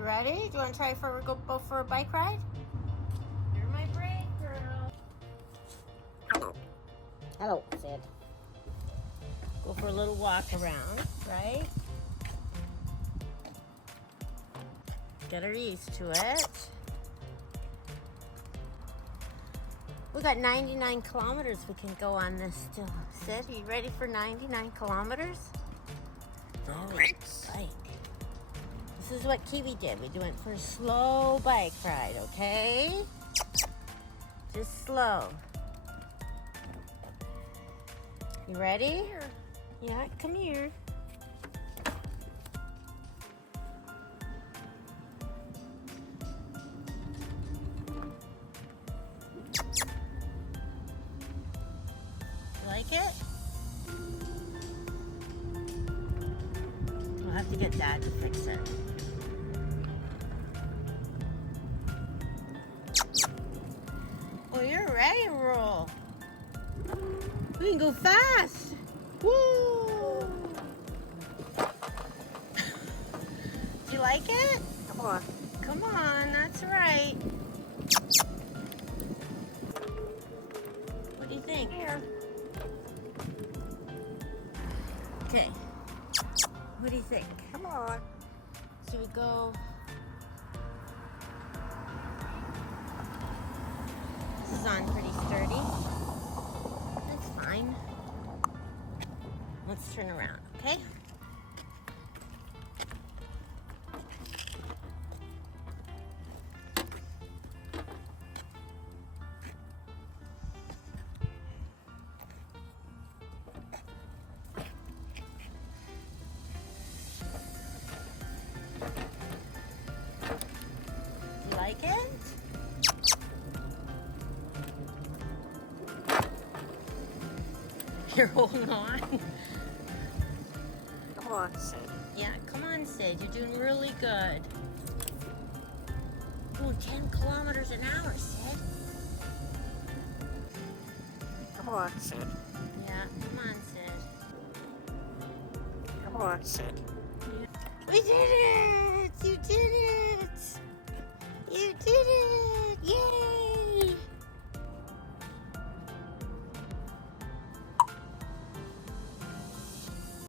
You ready? Do you want to try go for a bike ride? You're my brave girl. Hello. Hello, Sid. Go for a little walk around, right? Get her used to it. We got 99 kilometers we can go on this still. Sid, are you ready for 99 kilometers? Thanks. Bike. This is what Kiwi did. We went for a slow bike ride, okay? Just slow. You ready? Here. Yeah, come here. You like it? We'll have to get Dad to fix it. Well, you're ready to roll. We can go fast. Woo! Do you like it? Come on. Come on, that's right. What do you think? Here. Okay. What do you think? Come on. Should we go? This is on pretty sturdy. That's fine. Let's turn around, okay? You like it? You're holding on. Come on, Sid. Yeah, come on, Sid. You're doing really good. Ooh, 10 kilometers an hour, Sid. Come on, Sid. Yeah, come on, Sid. Come on, Sid. We did it! You did